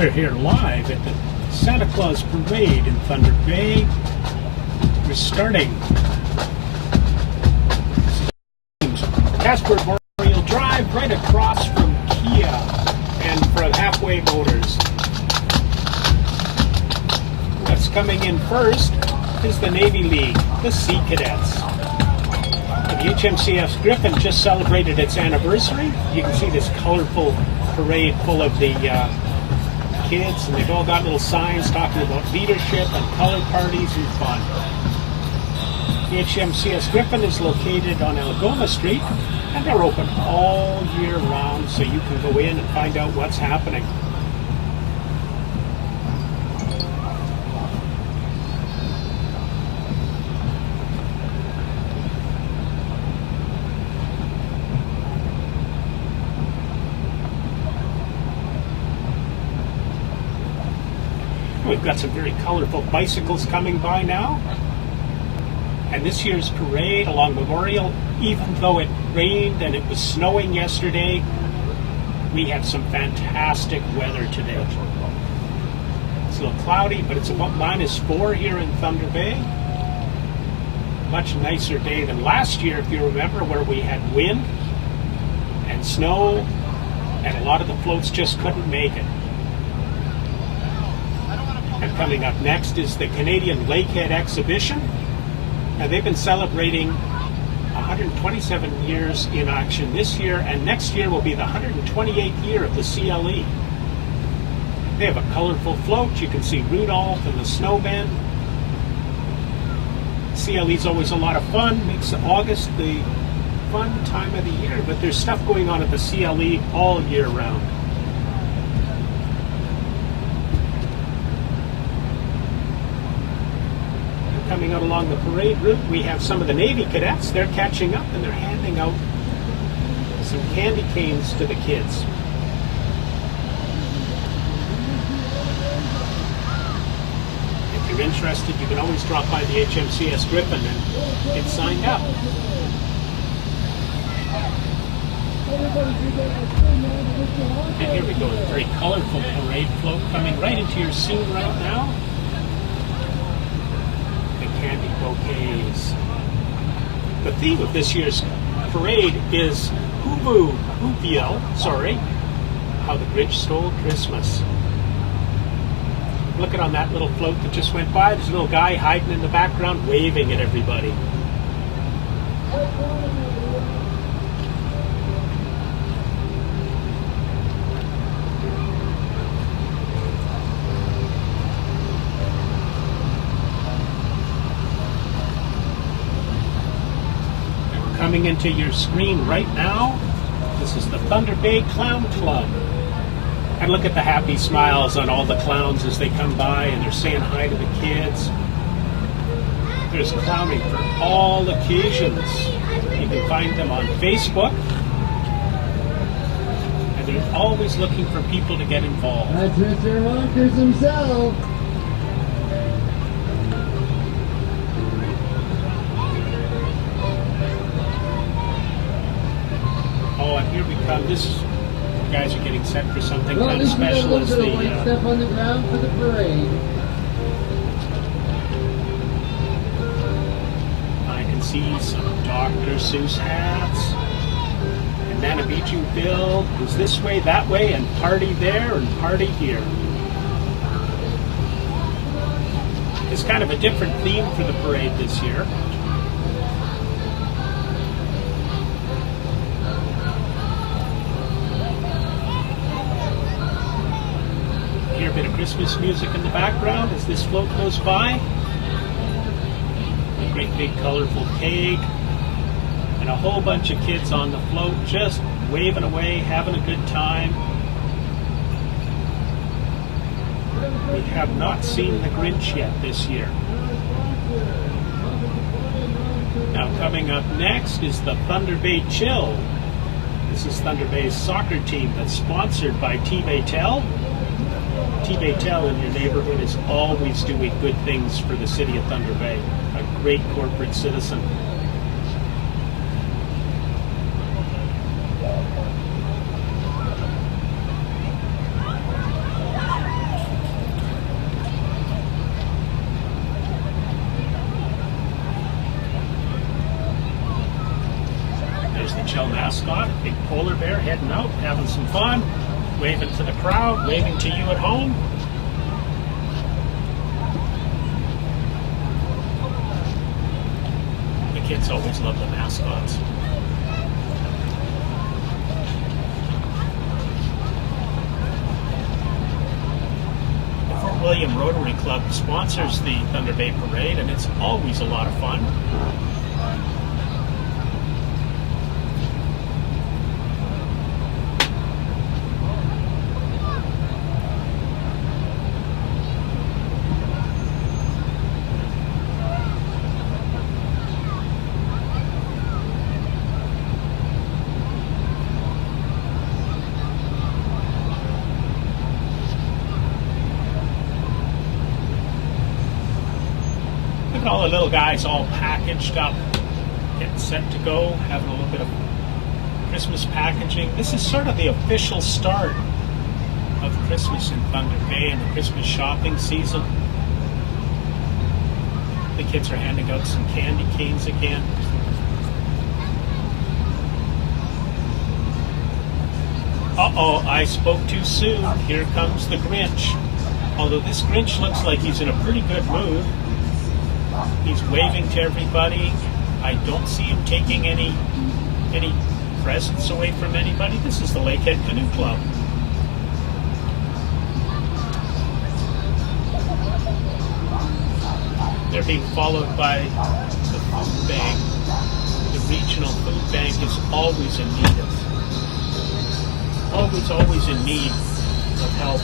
We're here live at the Santa Claus Parade in Thunder Bay. We're starting Kasper Memorial Drive right across from Kia and from Halfway Motors. What's coming in first is the Navy League, the Sea Cadets. The HMCS Griffin just celebrated its anniversary. You can see this colorful parade full of the kids, and they've all got little signs talking about leadership and color parties and fun. The HMCS Griffin is located on Algoma Street, and they're open all year round, so you can go in and find out what's happening. We've got some very colorful bicycles coming by now. And this year's parade along Memorial, even though it rained and it was snowing yesterday, we had some fantastic weather today. It's a little cloudy, but it's about -4 here in Thunder Bay. Much nicer day than last year, if you remember, where we had wind and snow, and a lot of the floats just couldn't make it. And coming up next is the Canadian Lakehead exhibition. Now, they've been celebrating 127 years in action this year, and next year will be the 128th year of the CLE. They have a colorful float. You can see Rudolph and the snowmen. CLE is always a lot of fun, makes August the fun time of the year, but there's stuff going on at the CLE all year round. Coming out along the parade route, we have some of the Navy cadets. They're catching up and they're handing out some candy canes to the kids. If you're interested, you can always drop by the HMCS Griffin and get signed up. And here we go, a very colorful parade float coming right into your scene right now. Candy bouquets. The theme of this year's parade is How the Grinch Stole Christmas. Look at on that little float that just went by. There's a little guy hiding in the background waving at everybody. Coming into your screen right now, this is the Thunder Bay Clown Club. And look at the happy smiles on all the clowns as they come by and they're saying hi to the kids. There's clowning for all occasions. You can find them on Facebook. And they're always looking for people to get involved. That's Mr. Honkers himself. Oh, and here we come. You guys are getting set for something kind of special. As the white stuff on the ground for the parade. I can see some Dr. Seuss hats. And Manabiju Bill goes this way, that way, and party there and party here. It's kind of a different theme for the parade this year. A bit of Christmas music in the background as this float goes by. A great big colorful cake and a whole bunch of kids on the float just waving away, having a good time. We have not seen the Grinch yet this year. Now coming up next is the Thunder Bay Chill. This is Thunder Bay's soccer team that's sponsored by T-Baytel. T-Baytel in your neighborhood is always doing good things for the city of Thunder Bay. A great corporate citizen. There's the Chill mascot, a big polar bear heading out, having some fun, waving to the crowd, waving to you at home. The kids always love the mascots. The Fort William Rotary Club sponsors the Thunder Bay Parade, and it's always a lot of fun. Look at all the little guys all packaged up, getting set to go, having a little bit of Christmas packaging. This is sort of the official start of Christmas in Thunder Bay and the Christmas shopping season. The kids are handing out some candy canes again. Uh-oh, I spoke too soon. Here comes the Grinch. Although this Grinch looks like he's in a pretty good mood. He's waving to everybody. I don't see him taking any presents away from anybody. This is the Lakehead Canoe Club. They're being followed by the food bank. The regional food bank is always in need of help.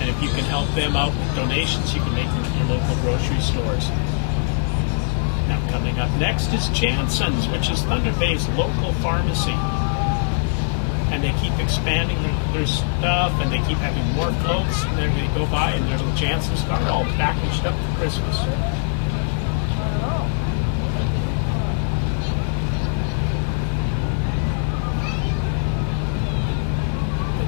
And if you can help them out with donations, you can make them at your local grocery stores. Now coming up next is Jansen's, which is Thunder Bay's local pharmacy. And they keep expanding their stuff, and they keep having more floats, and they go by in their little Jansen's car all packaged up for Christmas.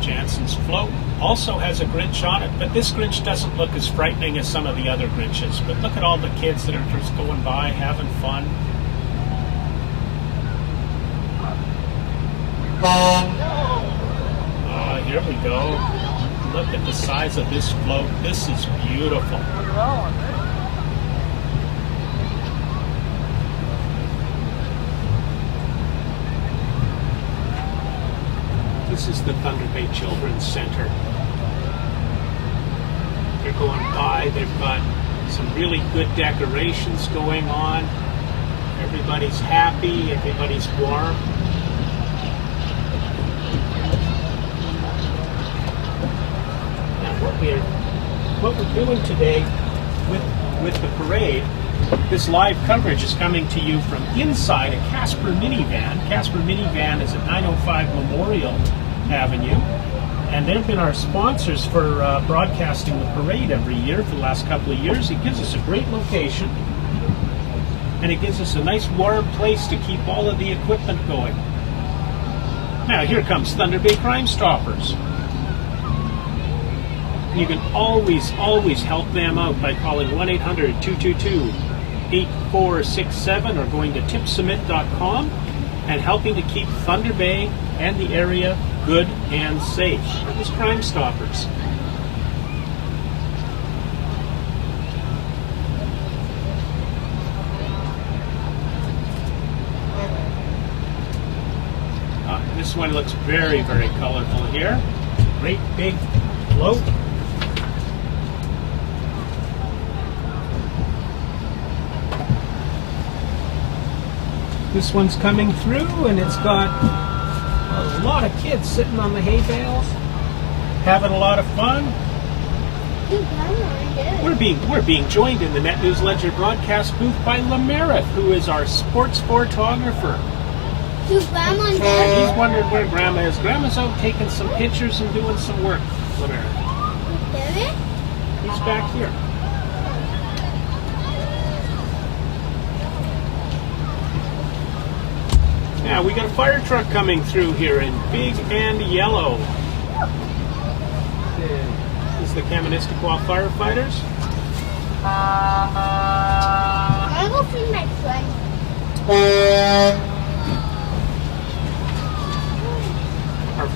Jansen's float also has a Grinch on it, but this Grinch doesn't look as frightening as some of the other Grinches. But look at all the kids that are just going by, having fun. Here we go. Look at the size of this float. This is beautiful. This is the Thunder Bay Children's Center. They're going by. They've got some really good decorations going on. Everybody's happy. Everybody's warm. Now what we're doing today with the parade, this live coverage is coming to you from inside a Kasper Mini Van. Kasper Mini Van is at 905 Memorial Avenue, and they've been our sponsors for broadcasting the parade every year for the last couple of years. It gives us a great location, and it gives us a nice warm place to keep all of the equipment going. Now here comes Thunder Bay Crimestoppers. You can always help them out by calling 1-800-222-8467 or going to tipsubmit.com and helping to keep Thunder Bay and the area good and safe. Those Crimestoppers. This one looks very, very colorful here. Great big float. This one's coming through, and it's got a lot of kids sitting on the hay bales, having a lot of fun. We're being joined in the NetNewsledger broadcast booth by Lamerith, who is our sports photographer. Is Grandma in And there? he's wondering where Grandma is. Grandma's out taking some pictures and doing some work, Lamerith. There? He's back here. Now we got a fire truck coming through here in big and yellow. This is the Kaministiquia firefighters. I go feed my friend.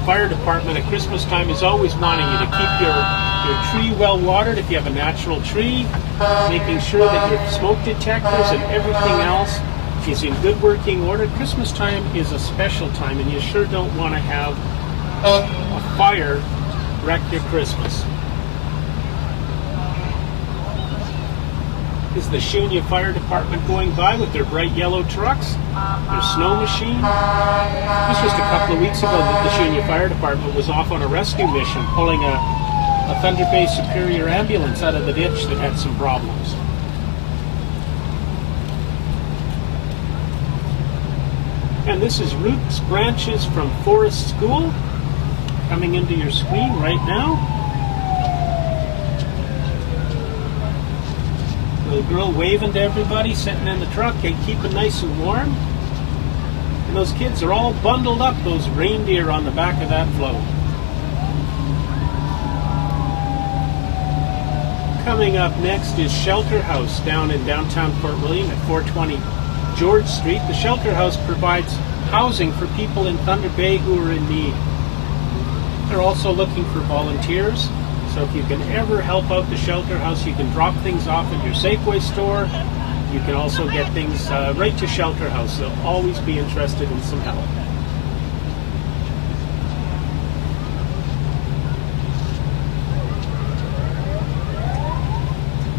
Fire Department at Christmas time is always wanting you to keep your tree well watered if you have a natural tree, making sure that your smoke detectors and everything else is in good working order. Christmas time is a special time, and you sure don't want to have a fire wreck your Christmas. This is the Shunya Fire Department going by with their bright yellow trucks, their snow machine. This was just a couple of weeks ago that the Shunya Fire Department was off on a rescue mission, pulling a Thunder Bay Superior ambulance out of the ditch that had some problems. And this is Roots Branches from Forest School coming into your screen right now. Little girl waving to everybody, sitting in the truck, keeping nice and warm. And those kids are all bundled up, those reindeer on the back of that float. Coming up next is Shelter House down in downtown Fort William at 420 George Street. The Shelter House provides housing for people in Thunder Bay who are in need. They're also looking for volunteers. So if you can ever help out the Shelter House, you can drop things off at your Safeway store. You can also get things right to Shelter House. They'll always be interested in some help.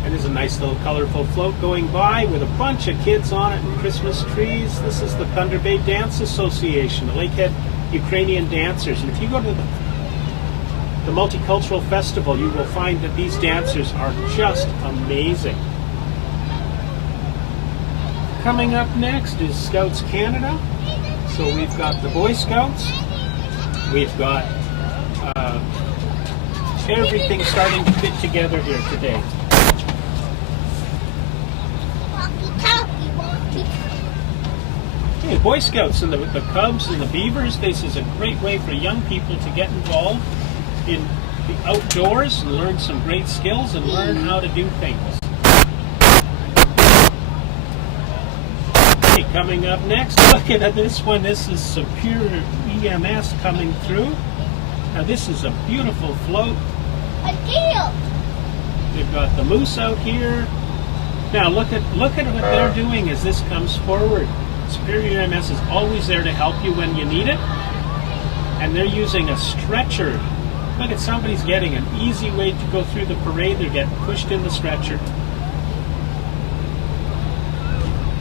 And there's a nice little colorful float going by with a bunch of kids on it and Christmas trees. This is the Thunder Bay Dance Association, the Lakehead Ukrainian dancers. And if you go to the Multicultural Festival, you will find that these dancers are just amazing. Coming up next is Scouts Canada. So we've got the Boy Scouts. We've got everything starting to fit together here today. Hey, Boy Scouts and the Cubs and the Beavers, this is a great way for young people to get involved in the outdoors and learn some great skills and learn how to do things. Okay, coming up next, look at this one. This is Superior EMS coming through. Now this is a beautiful float. They've got the moose out here. Now look at what they're doing as this comes forward. Superior EMS is always there to help you when you need it. And they're using a stretcher. Look at somebody's getting an easy way to go through the parade. They're getting pushed in the stretcher.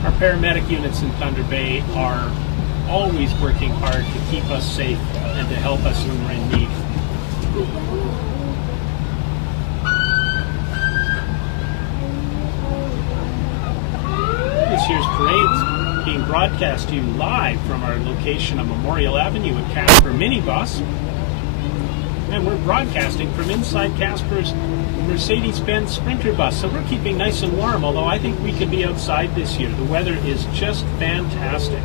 Our paramedic units in Thunder Bay are always working hard to keep us safe and to help us when we're in need. This year's parade is being broadcast to you live from our location on Memorial Avenue at Kasper Mini Bus. And we're broadcasting from inside Kasper's Mercedes-Benz Sprinter bus. So we're keeping nice and warm, although I think we could be outside this year. The weather is just fantastic.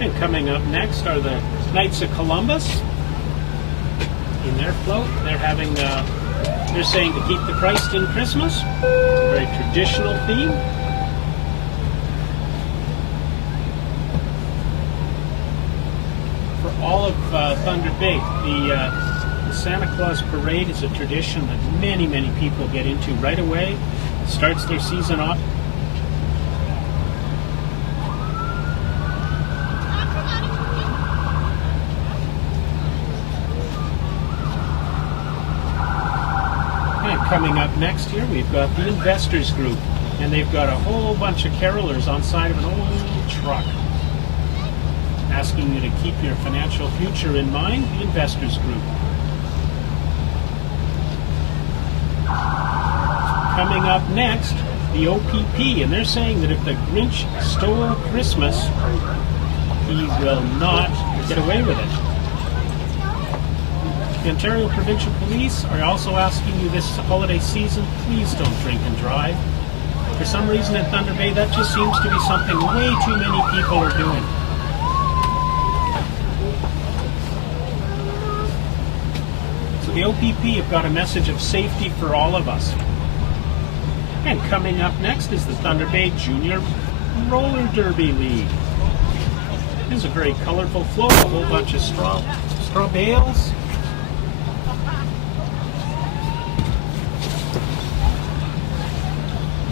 And coming up next are the Knights of Columbus. In their float, they're saying to keep the Christ in Christmas. It's a very traditional theme. For all of Thunder Bay, the Santa Claus Parade is a tradition that many, many people get into right away. It starts their season off. Coming up next here, we've got the Investors Group, and they've got a whole bunch of carolers on side of an old truck asking you to keep your financial future in mind. The Investors Group. Coming up next, the OPP, and they're saying that if the Grinch stole Christmas, he will not get away with it. The Ontario Provincial Police are also asking you this holiday season, please don't drink and drive. For some reason in Thunder Bay, that just seems to be something way too many people are doing. So the OPP have got a message of safety for all of us. And coming up next is the Thunder Bay Junior Roller Derby League. This is a very colorful float, a whole bunch of straw bales.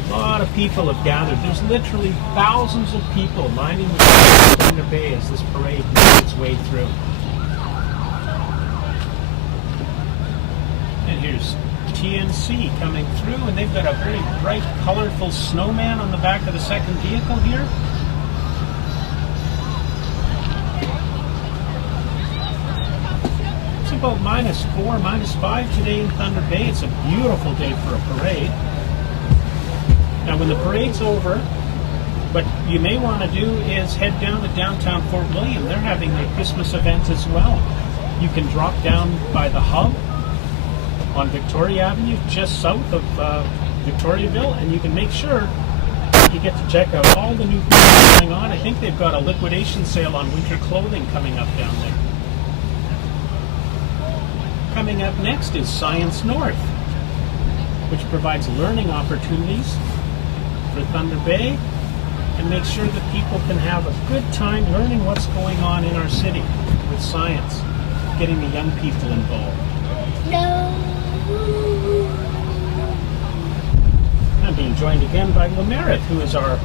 A lot of people have gathered. There's literally thousands of people lining the streets of Thunder Bay as this parade makes its way through. And here's TNC coming through, and they've got a very bright, colorful snowman on the back of the second vehicle here. It's about -4, -5 today in Thunder Bay. It's a beautiful day for a parade. Now, when the parade's over, what you may want to do is head down to downtown Fort William. They're having their Christmas event as well. You can drop down by the hub on Victoria Avenue, just south of Victoriaville, and you can make sure you get to check out all the new things going on. I think they've got a liquidation sale on winter clothing coming up down there. Coming up next is Science North, which provides learning opportunities for Thunder Bay and make sure that people can have a good time learning what's going on in our city with science, getting the young people involved. No. I'm being joined again by Lamerith, who is our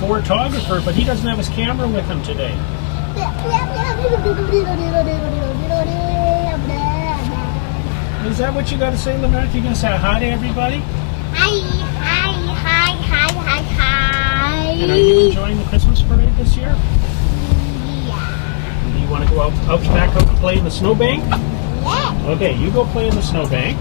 photographer, but he doesn't have his camera with him today. Is that what you got to say, Lamerith? You going to say hi to everybody? Hi. And are you enjoying the Christmas parade this year? Yeah. Do you want to go back out and play in the snowbank? Yeah. Okay, you go play in the snowbank.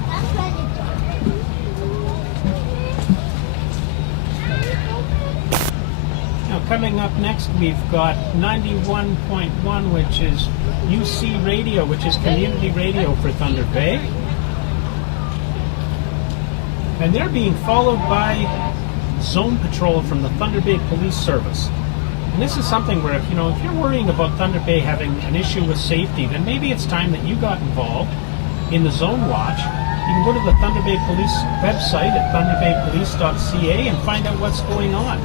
Now, coming up next, we've got 91.1, which is UC Radio, which is community radio for Thunder Bay. And they're being followed by Zone Patrol from the Thunder Bay Police Service. And this is something where, if you're worrying about Thunder Bay having an issue with safety, then maybe it's time that you got involved in the Zone Watch. You can go to the Thunder Bay Police website at thunderbaypolice.ca and find out what's going on.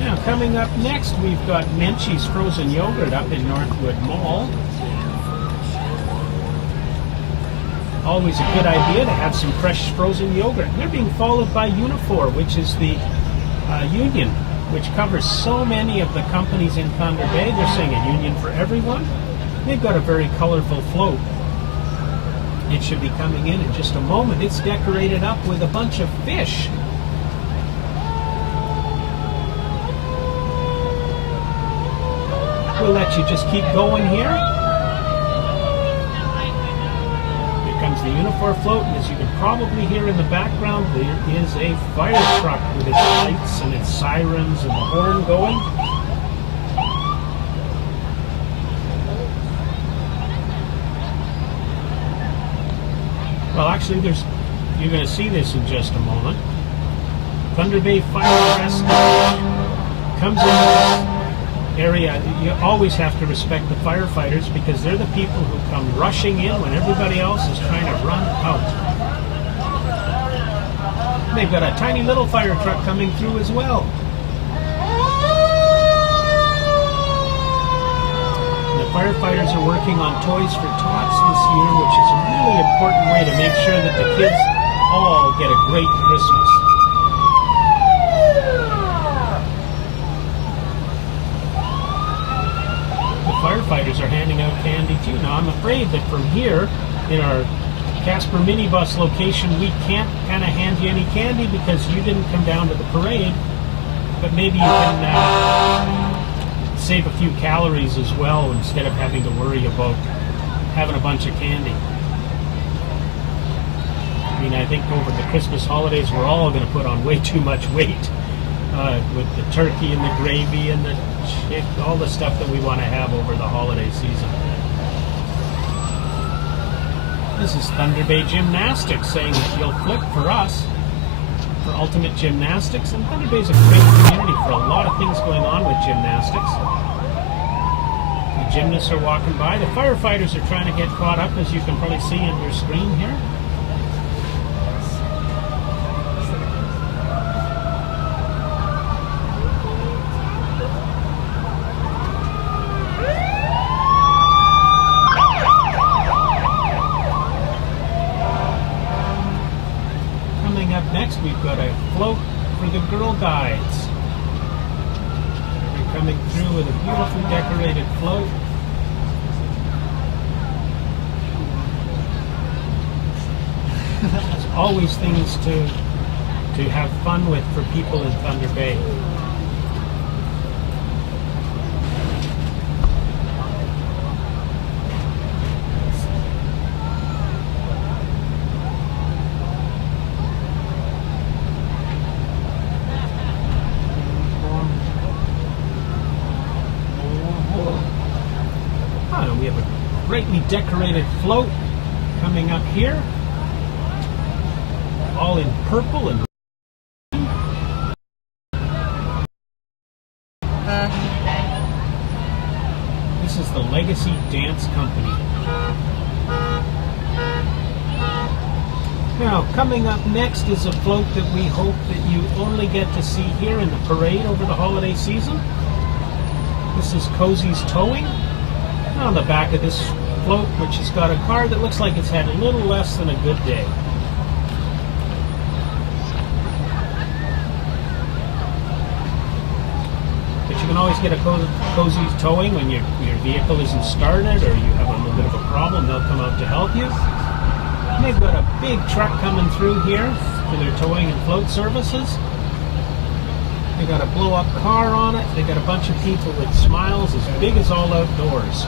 Now, coming up next, we've got Menchie's Frozen Yogurt up in Northwood Mall. Always a good idea to have some fresh frozen yogurt. They're being followed by Unifor, which is the union, which covers so many of the companies in Thunder Bay. They're saying a union for everyone. They've got a very colorful float. It should be coming in just a moment. It's decorated up with a bunch of fish. We'll let you just keep going here. Comes the Unifor float, and as you can probably hear in the background, there is a fire truck with its lights and its sirens and the horn going. Well, actually, you're going to see this in just a moment. Thunder Bay Fire Rescue comes in this area. You always have to respect the firefighters because they're the people who come rushing in when everybody else is trying to run out. They've got a tiny little fire truck coming through as well. The firefighters are working on Toys for Tots this year, which is a really important way to make sure that the kids all get a great Christmas. Firefighters are handing out candy too. Now, I'm afraid that from here in our Kasper Mini Bus location, we can't kind of hand you any candy because you didn't come down to the parade. But maybe you can save a few calories as well instead of having to worry about having a bunch of candy. I mean, I think over the Christmas holidays, we're all going to put on way too much weight with the turkey and the gravy and the all the stuff that we want to have over the holiday season. This is Thunder Bay Gymnastics saying that you'll flip for us for Ultimate Gymnastics, and Thunder Bay is a great community for a lot of things going on with gymnastics. We gymnasts are walking by. The firefighters are trying to get caught up, as you can probably see on your screen here. Coming up next, we've got a float for the Girl Guides. They're coming through with a beautifully decorated float. There's always things to have fun with for people in Thunder Bay. We have a greatly decorated float coming up here, all in purple and this is the Legacy Dance Company. Now, coming up next is a float that we hope that you only get to see here in the parade over the holiday season. This is Cozy's Towing. On the back of this float, which has got a car that looks like it's had a little less than a good day. But you can always get a Cozy's Towing when your vehicle isn't started or you have a little bit of a problem. They'll come out to help you. And they've got a big truck coming through here for their towing and float services. They got a blow-up car on it. They got a bunch of people with smiles as big as all outdoors.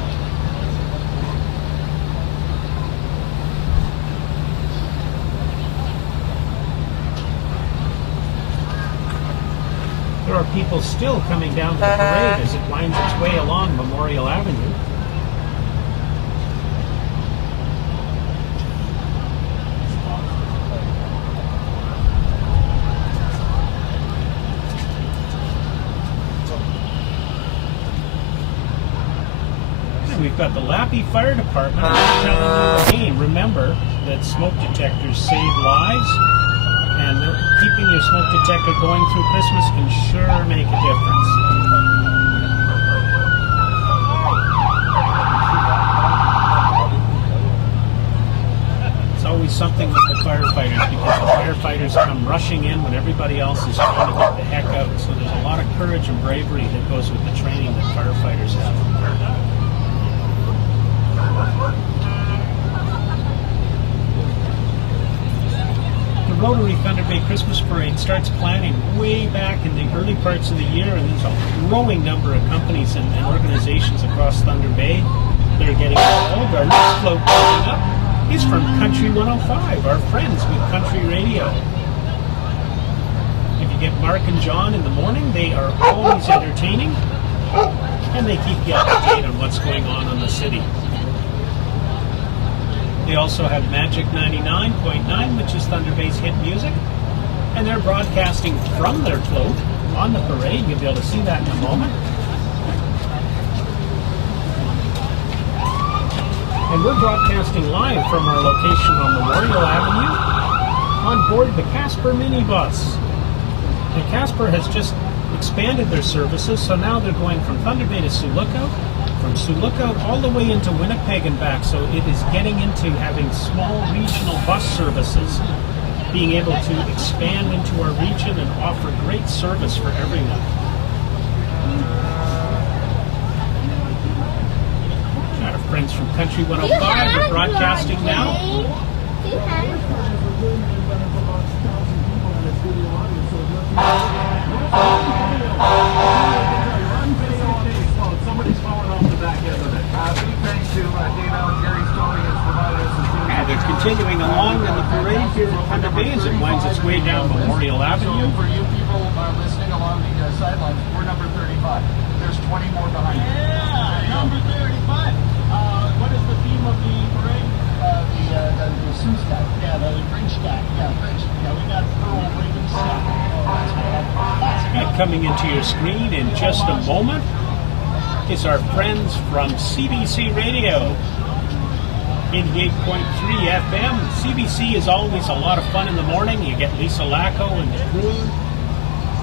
There are people still coming down to the parade as it winds its way along Memorial Avenue. We've got the Lapi Fire Department again. Remember that smoke detectors save lives, and keeping your smoke detector going through Christmas can sure make a difference. It's always something with the firefighters because the firefighters come rushing in when everybody else is trying to get the heck out. So there's a lot of courage and bravery that goes with the training that firefighters have. The Rotary Thunder Bay Christmas Parade starts planning way back in the early parts of the year, and there's a growing number of companies and organizations across Thunder Bay that are getting involved. Our next float coming up is from Country 105, our friends with Country Radio. If you get Mark and John in the morning, they are always entertaining, and they keep you up to date on what's going on in the city. They also have Magic 99.9, which is Thunder Bay's hit music, and they're broadcasting from their float on the parade. You'll be able to see that in a moment. And we're broadcasting live from our location on Memorial Avenue on board the Kasper Mini Bus. And Kasper has just expanded their services, so now they're going from Thunder Bay to Sioux Lookout, from Sioux Lookout all the way into Winnipeg and back. So it is getting into having small regional bus services, being able to expand into our region and offer great service for everyone. Got our friends from Country 105 are broadcasting now. And they're continuing along in the parade here in Thunder Bay as it winds its way down Memorial Avenue. So for you people listening along the sidelines, we're number 35. There's 20 more behind you. Yeah, number 35. What is the theme of the parade? The Sioux stack. Yeah, the bridge stack. Yeah, bridge. Yeah, we got Pearl Raven stack. Coming into your screen in just a moment. is our friends from CBC Radio, 88.3 FM. CBC is always a lot of fun in the morning. You get Lisa Lacco and the crew.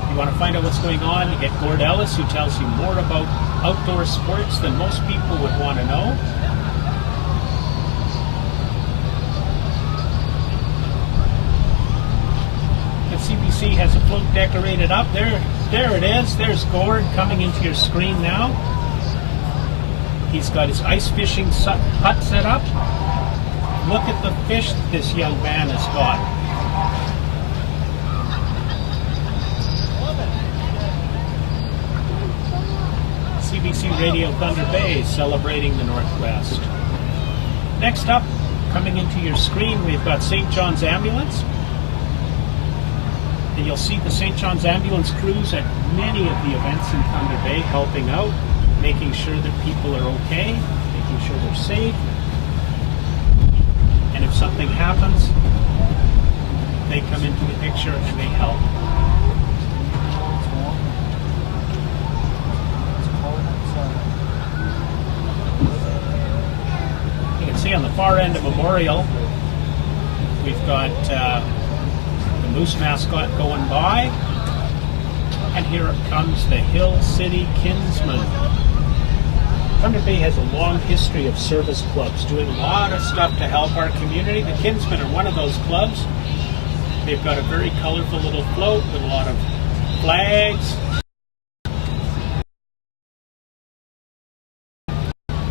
You want to find out what's going on, you get Gord Ellis, who tells you more about outdoor sports than most people would want to know. And CBC has a float decorated up. There it is. There's Gord coming into your screen now. He's got his ice fishing hut set up. Look at the fish this young man has got. CBC Radio Thunder Bay celebrating the Northwest. Next up, coming into your screen, we've got St. John's Ambulance. And you'll see the St. John's Ambulance crews at many of the events in Thunder Bay helping out, making sure that people are okay, making sure they're safe. And if something happens, they come into the picture and they help. You can see on the far end of Memorial, we've got the Moose mascot going by. And here comes the Hill City Kinsmen. Thunder Bay has a long history of service clubs doing a lot of stuff to help our community. The Kinsmen are one of those clubs. They've got a very colorful little float with a lot of flags.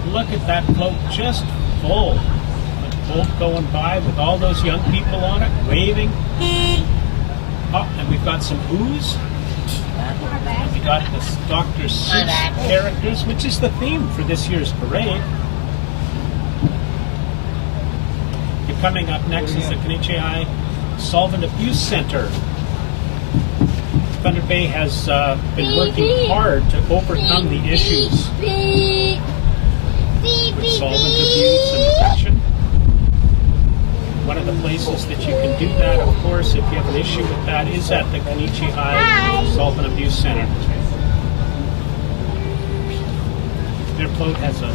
Look at that float, just full. A boat going by with all those young people on it, waving. Oh, and we've got some ooze. And we got the Dr. Seuss characters, which is the theme for this year's parade. Coming up next is the Kanichiai Solvent Abuse Center. Thunder Bay has been working hard to overcome the issues with solvent abuse and addiction. One of the places that you can do that, of course, if you have an issue with that, is at the Kanichiai Solvent Abuse Center. Their float has a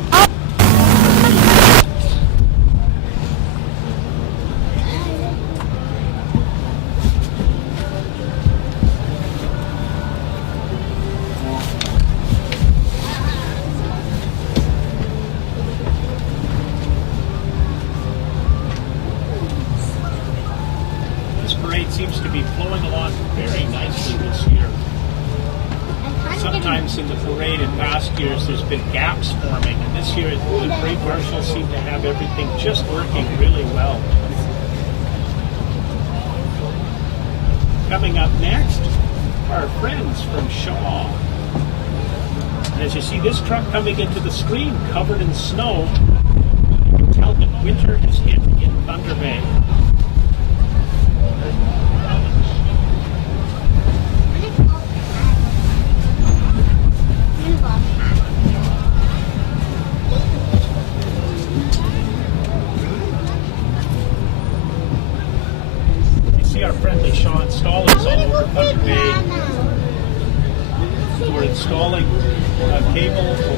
seems to be flowing along very nicely this year. Sometimes in the parade in past years there's been gaps forming, and this year the parade marshals seem to have everything just working really well. Coming up next, our friends from Shaw. And as you see this truck coming into the screen covered in snow, you can tell that winter has hit in Thunder Bay. Our friendly Shaw installers all over Thunder Bay who are installing cable or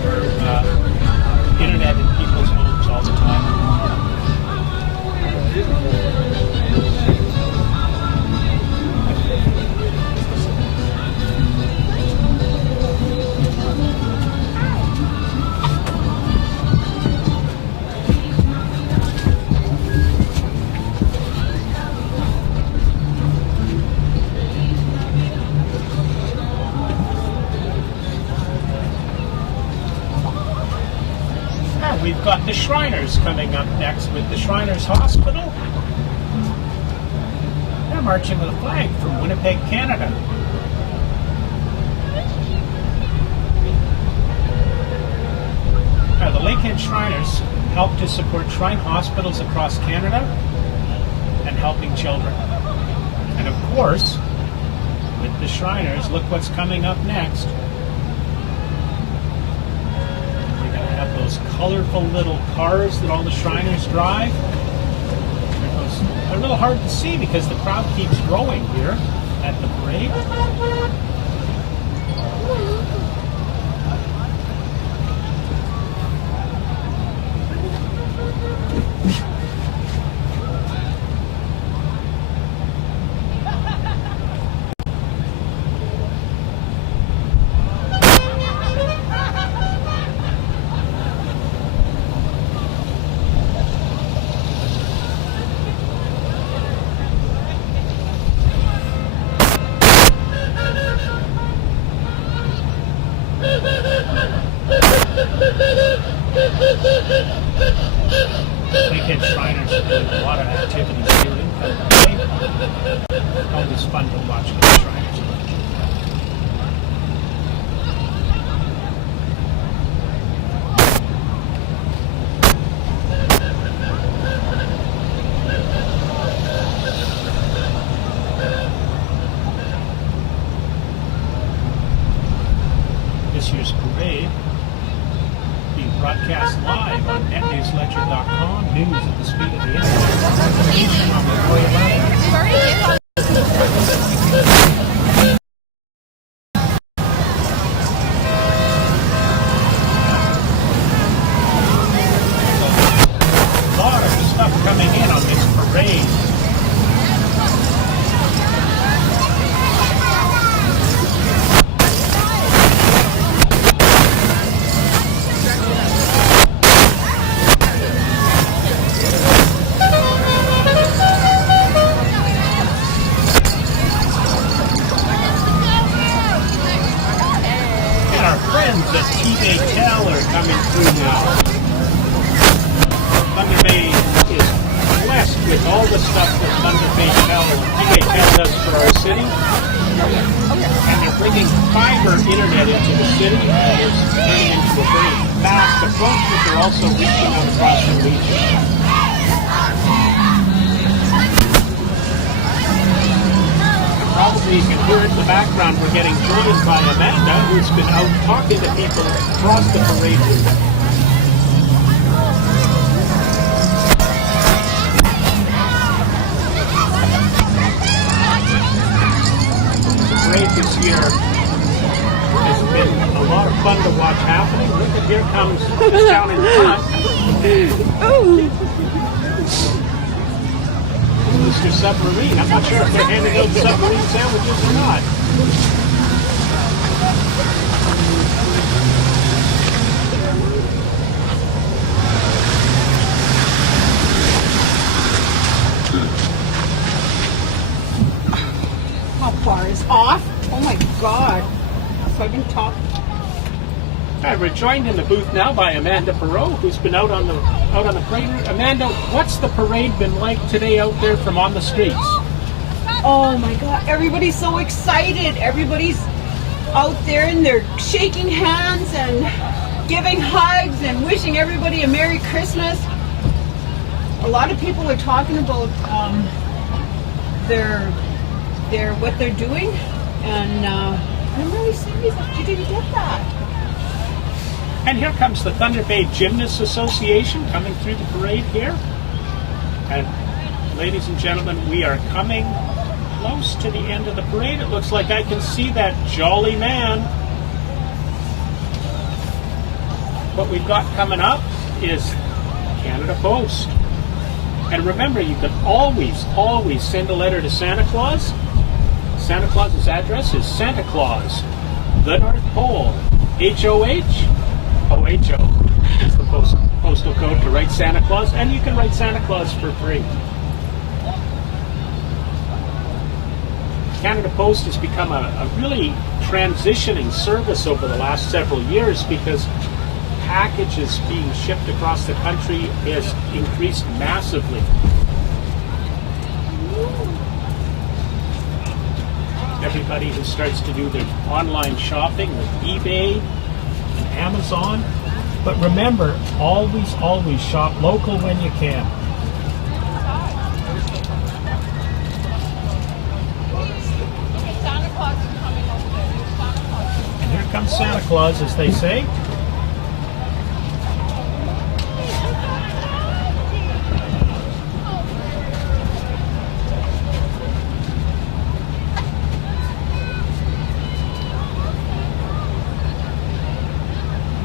internet in people's homes all the time. We've got the Shriners coming up next with the Shriners Hospital. They're marching with a flag from Winnipeg, Canada. Now, the Lakehead Shriners help to support shrine hospitals across Canada and helping children. And of course, with the Shriners, look what's coming up next. Those colorful little cars that all the Shriners drive. They're a little hard to see because the crowd keeps growing here at the parade. Lakehead Shriners are doing a lot of activities here in Thunder Bay. Always fun to watch the Shriners. This year's parade being broadcast live on NetNewsledger.com, news at the speed of the internet, information on the Royal Island. A lot of stuff coming in on this parade. That Bay are coming through now. Thunder Bay is blessed with all the stuff that Thunder Bay does for our city. And they're bringing fiber internet into the city, and it's turning into a very fast approach, but they're also reaching out across the region. Probably you can hear it in the background. We're getting joined by Amanda, who's been out talking to people across the parade route. The parade this year has been a lot of fun to watch happening. Look at, here comes down in front. Mr. Submarine. I'm not sure if they're handing out submarine sandwiches or not. Hot bar is off. Oh my god. So I've been talking. Right, we're joined in the booth now by Amanda Perot, who's been out on the parade route. Amanda, what's the parade been like today out there from on the streets? Oh my god, everybody's so excited. Everybody's out there and they're shaking hands and giving hugs and wishing everybody a Merry Christmas. A lot of people are talking about what they're doing, and I'm really serious. You didn't get that. And here comes the Thunder Bay Gymnasts Association coming through the parade here. And ladies and gentlemen, we are coming close to the end of the parade. It looks like I can see that jolly man. What we've got coming up is Canada Post. And remember, you can always send a letter to Santa Claus. Santa Claus's address is Santa Claus, the North Pole, HOH. OHO is the postal code to write Santa Claus, and you can write Santa Claus for free. Canada Post has become a really transitioning service over the last several years because packages being shipped across the country has increased massively. Everybody who starts to do their online shopping with eBay, Amazon, but remember, always shop local when you can. And here comes Santa Claus, as they say.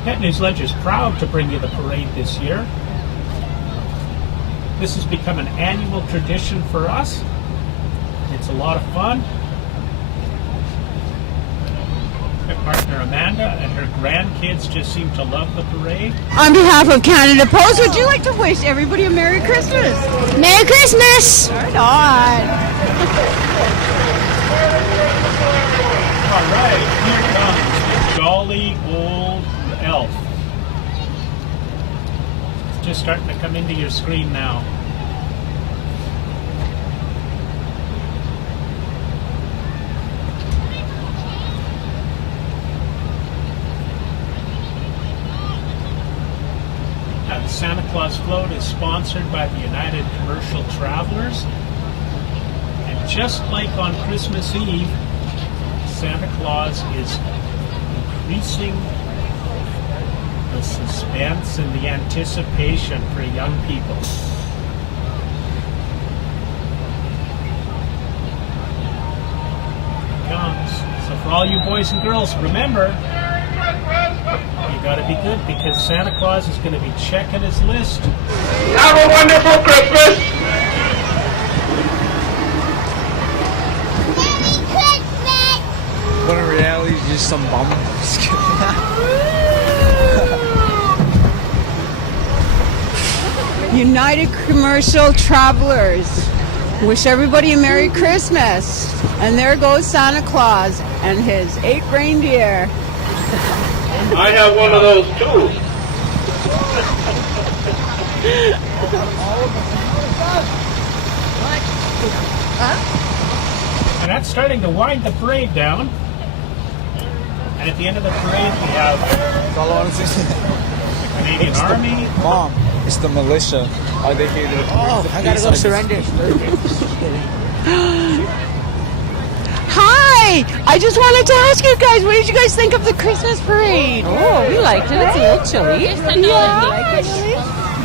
NetNewsledger is proud to bring you the parade this year. This has become an annual tradition for us. It's a lot of fun. My partner Amanda and her grandkids just seem to love the parade. On behalf of Canada Post, would you like to wish everybody a Merry Christmas? Merry Christmas! Right on. All right, here comes the jolly old elf. It's just starting to come into your screen now. The Santa Claus float is sponsored by the United Commercial Travelers. And just like on Christmas Eve, Santa Claus is increasing the suspense and the anticipation for young people. Here it comes. So for all you boys and girls, remember, you got to be good because Santa Claus is going to be checking his list. Have a wonderful Christmas! Merry Christmas! But in reality, he's just some bum. Just kidding. United Commercial Travelers wish everybody a Merry Christmas. And there goes Santa Claus and his 8 reindeer. I have one of those too. And that's starting to wind the parade down. And at the end of the parade, we have That's all I want to say. the Canadian Army. Mom, it's the militia. Are they here to... Oh, I gotta go surrender. Hi! I just wanted to ask you guys, what did you guys think of the Christmas parade? Oh, we liked it. It's a little chilly. Yeah. Did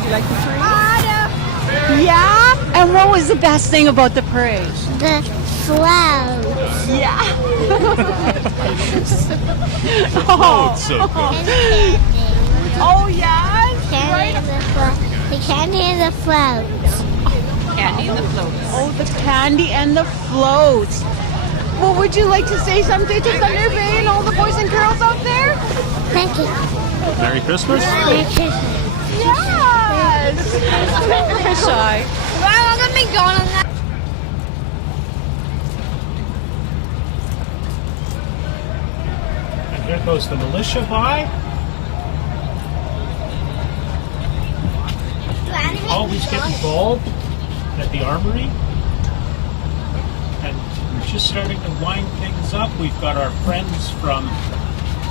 you like the parade? Yeah? And what was the best thing about the parade? The float. Yeah. Oh, it's so good. And candy. Oh, yes? Candy and the float. The candy and the floats. Candy and the floats. Oh, the candy and the floats. Well, would you like to say something to Thunder Bay and all the boys and girls out there? Thank you. Merry Christmas. Merry Christmas. Yes! Shy. Wow, I'm gonna be going on that. And here goes the militia by. Always get involved at the armory. And we're just starting to wind things up. We've got our friends from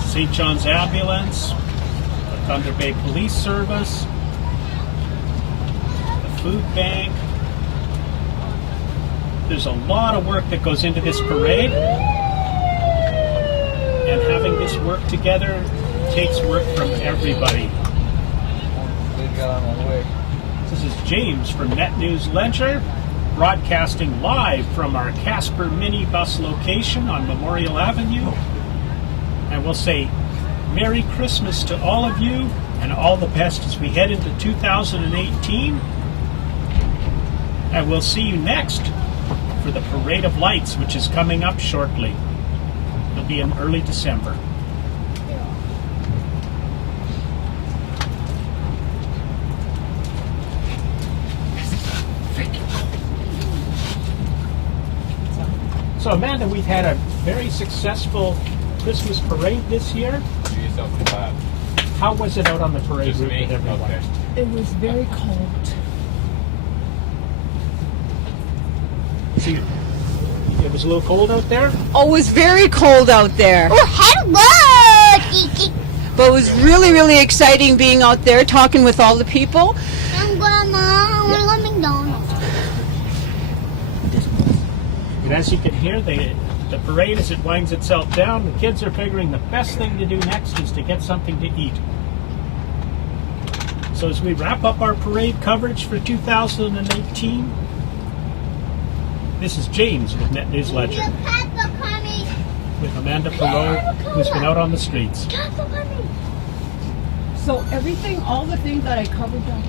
St. John's Ambulance, the Thunder Bay Police Service, the food bank. There's a lot of work that goes into this parade. And having this work together takes work from everybody. They got on my way. This is James from NetNewsledger, broadcasting live from our Kasper Mini Bus location on Memorial Avenue. And we'll say Merry Christmas to all of you and all the best as we head into 2018. And we'll see you next for the Parade of Lights, which is coming up shortly. It'll be in early December. So Amanda, we've had a very successful Christmas parade this year. Do yourself a clap. How was it out on the parade Just route me? with everyone? Okay. It was very cold. See, it was a little cold out there. Oh, it was very cold out there. Oh, hello, Kiki. But it was really, really exciting being out there talking with all the people. I'm Grandma. I want to go to McDonald's. And as you can hear, the parade, as it winds itself down, the kids are figuring the best thing to do next is to get something to eat. So as we wrap up our parade coverage for 2018, this is James with NetNewsledger, with Amanda Perot, who's been out on the streets. So everything, all the things that I covered down